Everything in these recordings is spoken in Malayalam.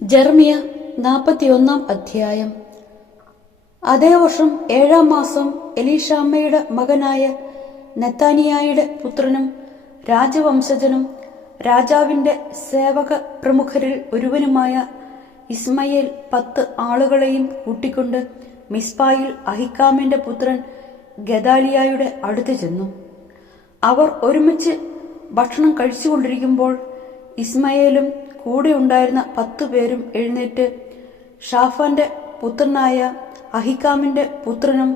ജെറമ്യ 41 അധ്യായം. അതേ വർഷം 7-ാം മാസം എലീഷാമ്മയുടെ മകനായ നെത്താനിയായുടെ പുത്രനും രാജവംശജനും രാജാവിന്റെ സേവക പ്രമുഖരിൽ ഒരുവനുമായ ഇസ്മയേൽ 10 ആളുകളെയും കൂട്ടിക്കൊണ്ട് മിസ്പായിൽ അഹിക്കാമിന്റെ പുത്രൻ ഗദാലിയായുടെ അടുത്ത് ചെന്നു. അവർ ഒരുമിച്ച് ഭക്ഷണം കഴിച്ചുകൊണ്ടിരിക്കുമ്പോൾ ഇസ്മയേലും കൂടെ ഉണ്ടായിരുന്ന 10 പേരും എഴുന്നേറ്റ് ഷാഫാന്റെ പുത്രനായ അഹിക്കാമിന്റെ പുത്രനും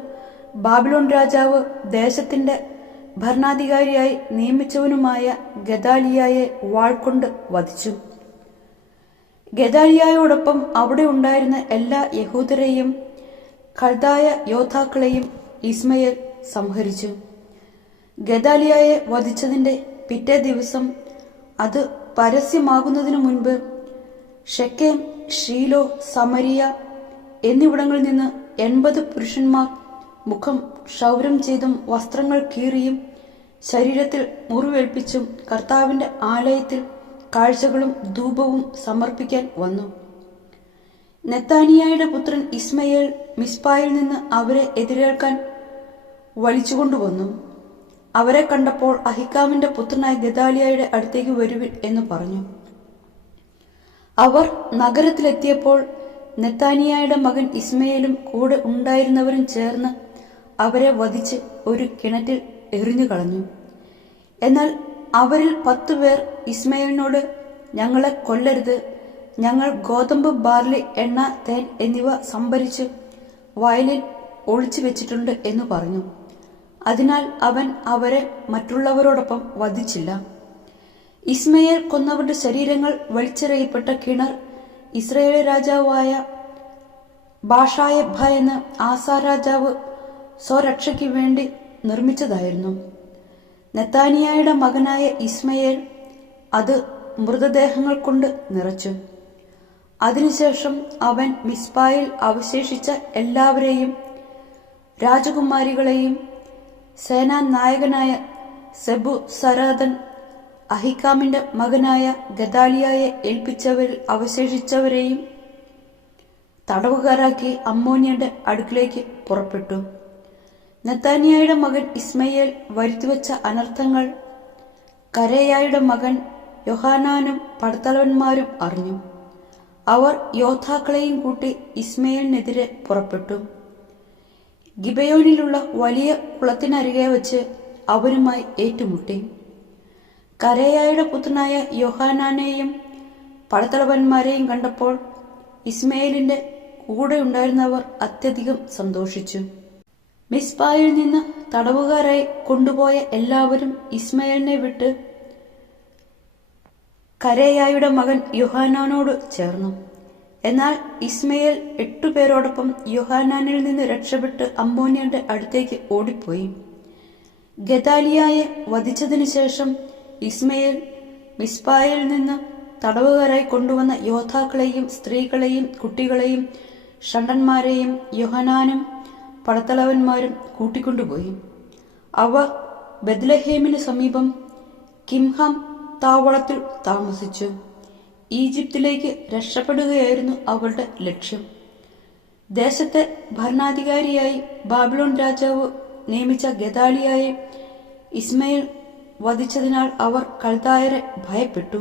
ബാബിലോൺ രാജാവ് ദേശത്തിന്റെ ഭരണാധികാരിയായി നിയമിച്ചവനുമായ ഗദാലിയായെ വാൾകൊണ്ട് വധിച്ചു. ഗദാലിയായോടൊപ്പം അവിടെ ഉണ്ടായിരുന്ന എല്ലാ യഹൂദരെയും കൽദായ യോദ്ധാക്കളെയും ഇസ്മയേൽ സംഹരിച്ചു. ഗദാലിയായെ വധിച്ചതിന്റെ പിറ്റേ ദിവസം, അത് പരസ്യമാകുന്നതിനു മുൻപ്, ഷെക്കേം, ഷീലോ, സമരിയ എന്നിവിടങ്ങളിൽ നിന്ന് 80 പുരുഷന്മാർ മുഖം ക്ഷൗരം ചെയ്തും വസ്ത്രങ്ങൾ കീറിയും ശരീരത്തിൽ മുറിവേൽപ്പിച്ചും കർത്താവിന്റെ ആലയത്തിൽ കാഴ്ചകളും ധൂപവും സമർപ്പിക്കാൻ വന്നു. നെത്താനിയായുടെ പുത്രൻ ഇസ്മയേൽ മിസ്പായിൽ നിന്ന് അവരെ എതിരേൽക്കാൻ വലിച്ചുകൊണ്ടുവന്നു. അവരെ കണ്ടപ്പോൾ അഹിക്കാമിന്റെ പുത്രനായ ഗദാലിയായുടെ അടുത്തേക്ക് വരുവിൻ എന്ന് പറഞ്ഞു. അവർ നഗരത്തിലെത്തിയപ്പോൾ നെത്താനിയായുടെ മകൻ ഇസ്മയേലും കൂടെ ഉണ്ടായിരുന്നവരും ചേർന്ന് അവരെ വധിച്ച് ഒരു കിണറ്റിൽ എറിഞ്ഞു കളഞ്ഞു. എന്നാൽ അവരിൽ 10 പേർ ഇസ്മയേലിനോട്, ഞങ്ങളെ കൊല്ലരുത്, ഞങ്ങൾ ഗോതമ്പ്, ബാർലി, എണ്ണ, തേൻ എന്നിവ സംഭരിച്ച് വയലിൽ ഒളിച്ചു വെച്ചിട്ടുണ്ട് എന്ന് പറഞ്ഞു. അതിനാൽ അവൻ അവരെ മറ്റുള്ളവരോടൊപ്പം വധിച്ചില്ല. ഇസ്മയേൽ കൊന്നവരുടെ ശരീരങ്ങൾ വലിച്ചെറിയപ്പെട്ട കിണർ ഇസ്രായേൽ രാജാവായ ബാഷായഭ എന്ന ആസാ രാജാവ് സ്വരക്ഷയ്ക്ക് വേണ്ടി നിർമ്മിച്ചതായിരുന്നു. നെത്താനിയായുടെ മകനായ ഇസ്മയേൽ അത് മൃതദേഹങ്ങൾ കൊണ്ട് നിറച്ചു. അതിനുശേഷം അവൻ മിസ്പായിൽ അവശേഷിച്ച എല്ലാവരെയും, രാജകുമാരികളെയും, സേനാ നായകനായ സെബു സരാദൻ അഹിക്കാമിന്റെ മകനായ ഗദാലിയായെ ഏൽപ്പിച്ചവരിൽ അവശേഷിച്ചവരെയും തടവുകാരാക്കി അമ്മോന്യന്റെ അടുക്കിലേക്ക് പുറപ്പെട്ടു. നെത്താനിയായുടെ മകൻ ഇസ്മയേൽ വരുത്തിവെച്ച അനർത്ഥങ്ങൾ കരേയായുടെ മകൻ യോഹാനാനും പടത്തലവന്മാരും അറിഞ്ഞു. അവർ യോദ്ധാക്കളെയും കൂട്ടി ഇസ്മയേലിനെതിരെ പുറപ്പെട്ടു. ഗിബയോനിലുള്ള വലിയ കുളത്തിനരികെ വച്ച് അവനുമായി ഏറ്റുമുട്ടി. കരേയായുടെ പുത്രനായ യോഹാനാനെയും പടത്തലവന്മാരെയും കണ്ടപ്പോൾ ഇസ്മയേലിന്റെ കൂടെ ഉണ്ടായിരുന്നവർ അത്യധികം സന്തോഷിച്ചു. മിസ്പായിൽ നിന്ന് തടവുകാരായി കൊണ്ടുപോയ എല്ലാവരും ഇസ്മയേലിനെ വിട്ട് കരേയായുടെ മകൻ യോഹാനാനോട് ചേർന്നു. എന്നാൽ ഇസ്മയേൽ 8 പേരോടൊപ്പം യോഹാനാനിൽ നിന്ന് രക്ഷപ്പെട്ട് അമ്മോന്യന്റെ അടുത്തേക്ക് ഓടിപ്പോയി. ഗദാലിയായെ വധിച്ചതിനു ശേഷം ഇസ്മയേൽ മിസ്പായിൽ നിന്ന് തടവുകാരായി കൊണ്ടുവന്ന യോദ്ധാക്കളെയും സ്ത്രീകളെയും കുട്ടികളെയും ഷണ്ഡന്മാരെയും യോഹനാനും പടത്തലവന്മാരും കൂട്ടിക്കൊണ്ടുപോയി. അവർ ബെത്ലഹേമിന് സമീപം കിംഹാം താവളത്തിൽ താമസിച്ചു. ഈജിപ്തിലേക്ക് രക്ഷപ്പെടുകയായിരുന്നു അവരുടെ ലക്ഷ്യം. ദേശത്തെ ഭരണാധികാരിയായി ബാബിലോൺ രാജാവ് നിയമിച്ച ഗദാലിയായെ ഇസ്മയേൽ വധിച്ചതിനാൽ അവർ കൽദായരെ ഭയപ്പെട്ടു.